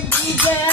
বিজয়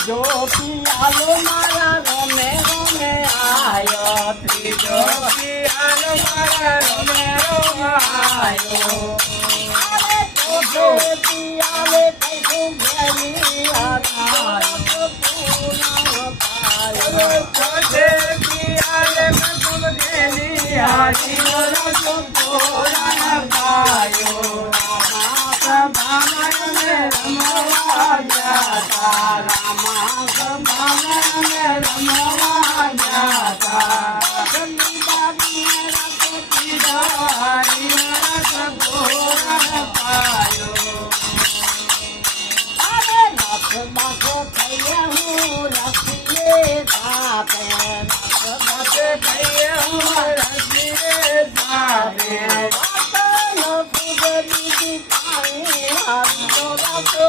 ત્રીજો પિયાલો મારા રમે રમે આયો ત્રીજો પિયાલો મારા રમે રમે આયો.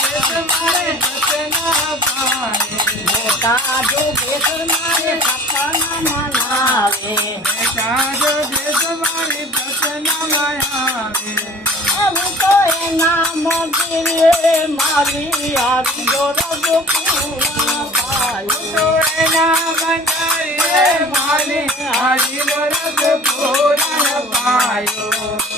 બેસ મારે જતના પાડે મોટા જો બેસ મારે સપના મનાવે બેટા જો બેસ મારે જતના મનાવે હું તો એના મંદિરે મારી આવી ગોરવ પૂરા પાયો તો એના મંદિરે મારી આવી ગોરવ પૂરા પાયો.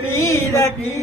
Tira aqui.